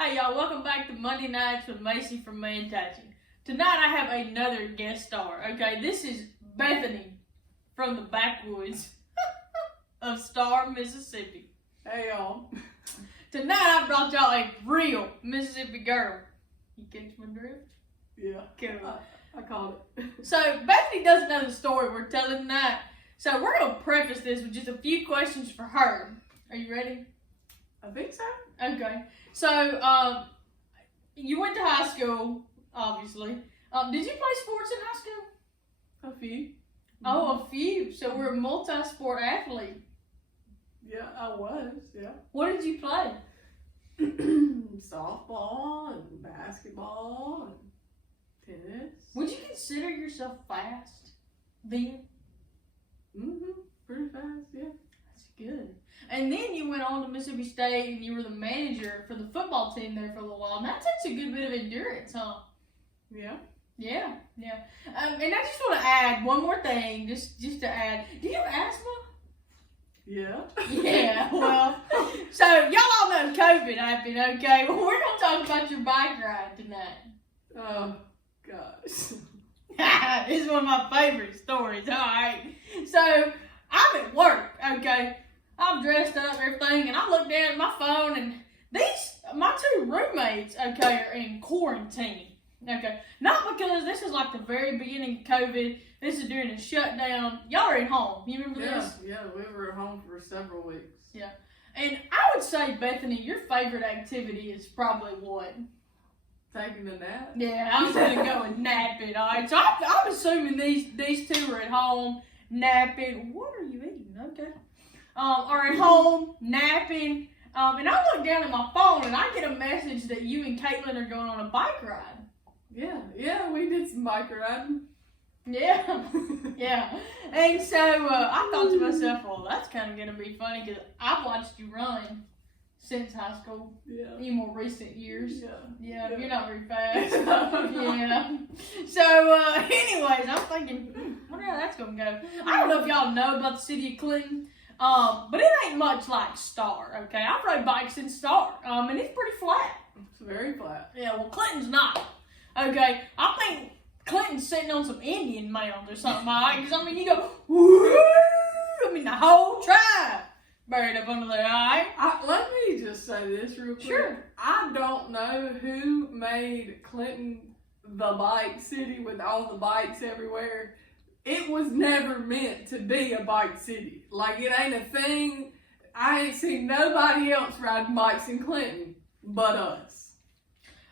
Hey y'all, welcome back to Monday Nights with Macy from Mantachie. Tonight I have another guest star, okay? This is Bethany from the backwoods of Star, Mississippi. Hey y'all. Tonight I brought y'all a real Mississippi girl. You catch my drift? Yeah. Cool. I called it. So Bethany doesn't know the story we're telling tonight. So we're going to preface this with just a few questions for her. Are you ready? I think so. Okay. So, you went to high school, obviously. Did you play sports in high school? A few. Oh, a few. So we're a multi-sport athlete. Yeah, I was. Yeah. What did you play? Softball and basketball and tennis. Would you consider yourself fast then? Pretty fast, yeah. That's good. And then you went on to Mississippi State and you were the manager for the football team there for a little while. And that takes a good bit of endurance, huh? Yeah. Yeah. And I just want to add one more thing, just to add. Do you have asthma? Yeah. Yeah, well, so y'all all know COVID happened, okay? Well, we're going to talk about your bike ride tonight. Oh, gosh. This is one of my favorite stories, alright? So, I'm at work, okay? I'm dressed up and everything, and I look down at my phone, and my two roommates, okay, are in quarantine. Okay, not because this is like the very beginning of COVID. This is during the shutdown. Y'all are at home. You remember this? Yeah, we were at home for several weeks. Yeah. And I would say, Bethany, your favorite activity is probably what? Taking a nap? Yeah, I'm gonna go with napping. All right. So I'm assuming these two are at home napping. What are you eating? Okay. Are at home napping. And I look down at my phone and I get a message that you and Caitlin are going on a bike ride. Yeah, we did some bike riding. Yeah, yeah. And so I thought to myself, well, that's kind of going to be funny because I've watched you run since high school. Yeah. In more recent years. Yeah. You're not very fast. Yeah. So, anyways, I'm thinking, wonder how that's going to go. I don't know if y'all know about the city of Clinton, but it ain't much like Star, okay? I've rode bikes in Star, and it's pretty flat. It's very flat. Yeah, well, Clinton's not. Okay, I think Clinton's sitting on some Indian mounds or something, alright? Because, I mean, you go, woo! I mean, the whole tribe buried up under there, alright? Let me just say this real quick. Sure. I don't know who made Clinton the bike city with all the bikes everywhere. It was never meant to be a bike city. Like, it ain't a thing. I ain't seen nobody else riding bikes in Clinton but us.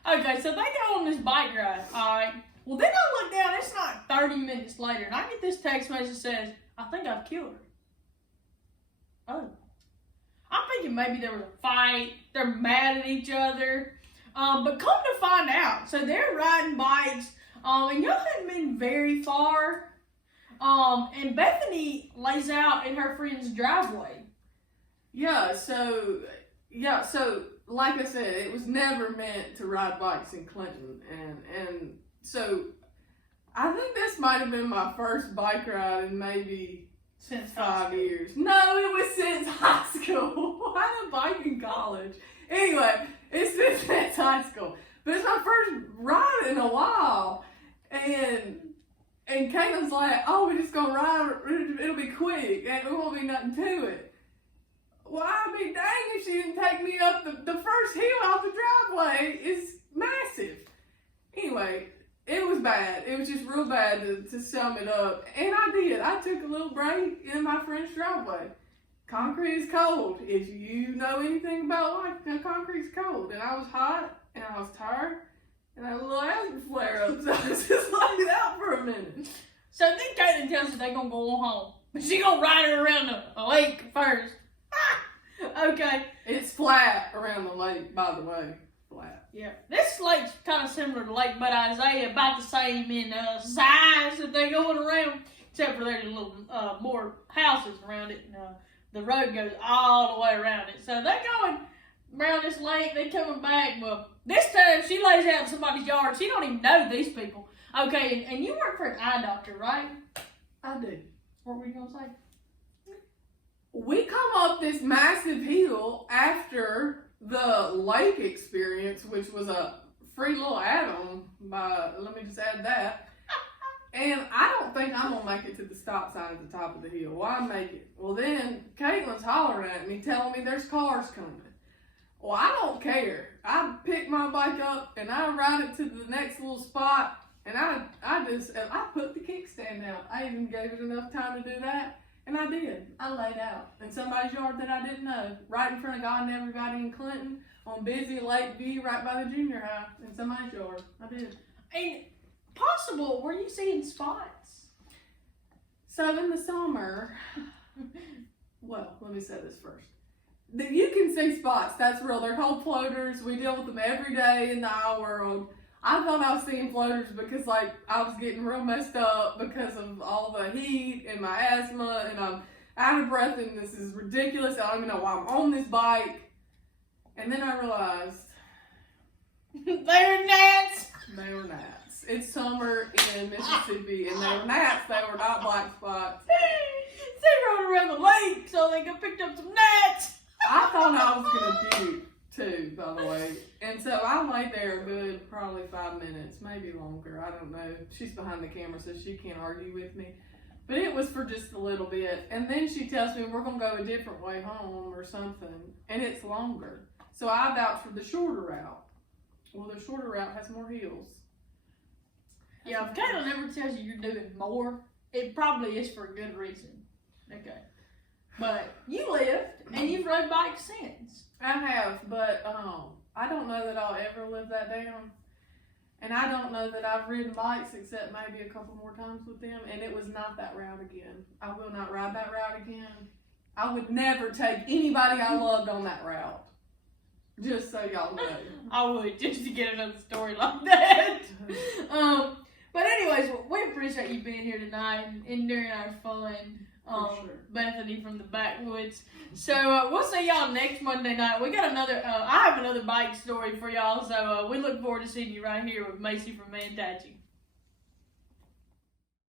Okay, so they go on this bike ride, alright? Well, then I look down, it's not 30 minutes later, and I get this text message that says, I think I've killed her. Oh. I'm thinking maybe there was a fight, they're mad at each other, but come to find out, so they're riding bikes, and y'all hadn't been very far, and Bethany lays out in her friend's driveway. So like I said, it was never meant to ride bikes in Clinton, and so I think this might have been my first bike ride in maybe Since 5 years. No, it was since high school. I had a bike in college. Anyway, it's been since high school, but it's my first ride in a while, and Caitlin's like, oh, we're just gonna ride, it'll be quick, and there won't be nothing to it. Well, I'd be dang if she didn't take me up the first hill off the driveway. It's massive. Anyway, it was bad. It was just real bad to sum it up. And I did. I took a little break in my friend's driveway. Concrete is cold. If you know anything about life, concrete's cold. And I was hot, and I was tired, and I had a little asthma flare up. So I was just laid out for a minute. So then Caitlin tells her they're going to go home, but she going to ride her around the lake first. Okay. It's flat around the lake, by the way. Flat. Yeah. This lake's kind of similar to Lake Bud Isaiah, about the same in size that they're going around, except for there's a little more houses around it, and the road goes all the way around it. So they're going around this lake, they're coming back. Well, this time she lays out in somebody's yard. She don't even know these people. Okay, and you work for an eye doctor, right? I do. What were you going to say? We come up this massive hill after the lake experience, which was a free little add-on let me just add that. And I don't think I'm gonna make it to the stop sign at the top of the hill. Why make it? Well, then Caitlin's hollering at me, telling me there's cars coming. Well, I don't care. I pick my bike up and I ride it to the next little spot, and I put the kickstand out. I even gave it enough time to do that, and I did. I laid out in somebody's yard that I didn't know, right in front of God and everybody in Clinton, on busy Lakeview, right by the junior high, in somebody's yard. I did. And possible, were you seeing spots? So in the summer, well, let me say this first. You can see spots, that's real. They're called floaters. We deal with them every day in the eye world. I thought I was seeing floaters because, like, I was getting real messed up because of all the heat and my asthma, and I'm out of breath, and this is ridiculous. I don't even know why I'm on this bike. And then I realized They were gnats. they were gnats. It's summer in Mississippi, and they were gnats. They were not black spots. They rode around the lake so they could pick up some gnats. I thought I was going to puke, too, by the way. And so I lay there a good probably 5 minutes, maybe longer. I don't know. She's behind the camera, so she can't argue with me. But it was for just a little bit. And then she tells me we're going to go a different way home or something. And it's longer. So I vouch for the shorter route. Well, the shorter route has more hills. Yeah, if Caitlin ever tells you you're doing more, it probably is for a good reason. Okay. But you lived, and you've rode bikes since. I have, but I don't know that I'll ever live that down. And I don't know that I've ridden bikes except maybe a couple more times with them, and it was not that route again. I will not ride that route again. I would never take anybody I loved on that route. Just so y'all know. I would, just to get another story like that. But anyways, we appreciate you being here tonight and during our fun. Sure. Bethany from the backwoods. So we'll see y'all next Monday night. We got another. I have another bike story for y'all. So we look forward to seeing you right here with Macy from Mantachie.